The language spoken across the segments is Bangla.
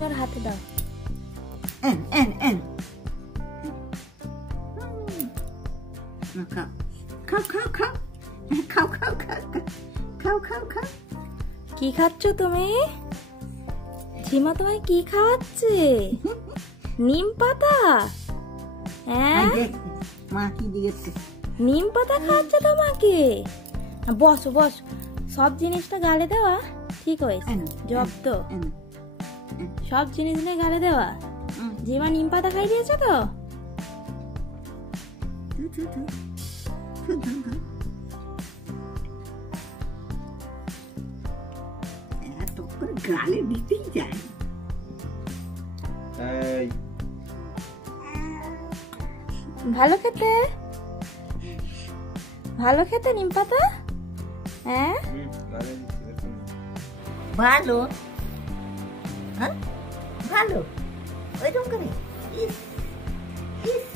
তোর হাতে দাও। এন এন এন খাও খাও খাও খাও খাও খাও খাও খাও খাও খাও। কি খাচ্ছ তুমি? ঝিমা তোমায় কি খাওয়াচ্ছে? নিম পাতা? হ্যাঁ, মা কি দিয়েছে? নিম পাতা খাওয়াচ্ছে তোমাকে? বসো বসো, সব জিনিসটা গালে দেওয়া ঠিক হয়েছে। জব্দ সব জিনিস নিয়ে গালে দেওয়া। ঝিমা নিম পাতা খাই দিয়েছে তো? এত করে গালে দিতেই যায়। ভালো খেতে, ভালো খেতে নিম পাতা। হ্যাঁ ভালো, হ্যাঁ ভালো। ওইরকম করে ইস ইস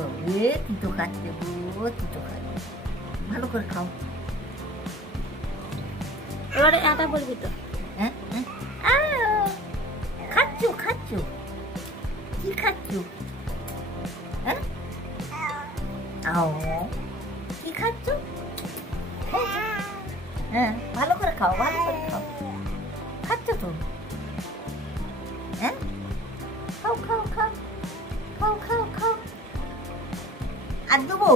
ওরে তিতো খাচ্ছে গো, তিতো খাচ্ছে। ভালো করে খাও। এবারে এটা বলবি তো? হ্যাঁ খাচ্ছ খাচ্ছ, কি খাচ্ছ? হ্যাঁ কি খাচ্ছ? হ্যাঁ ভালো করে খাও, ভালো করে খাও। খাচ্ছ তো? হ্যাঁ খাও খাও খাও খাও খাও খাও। আর দেবো?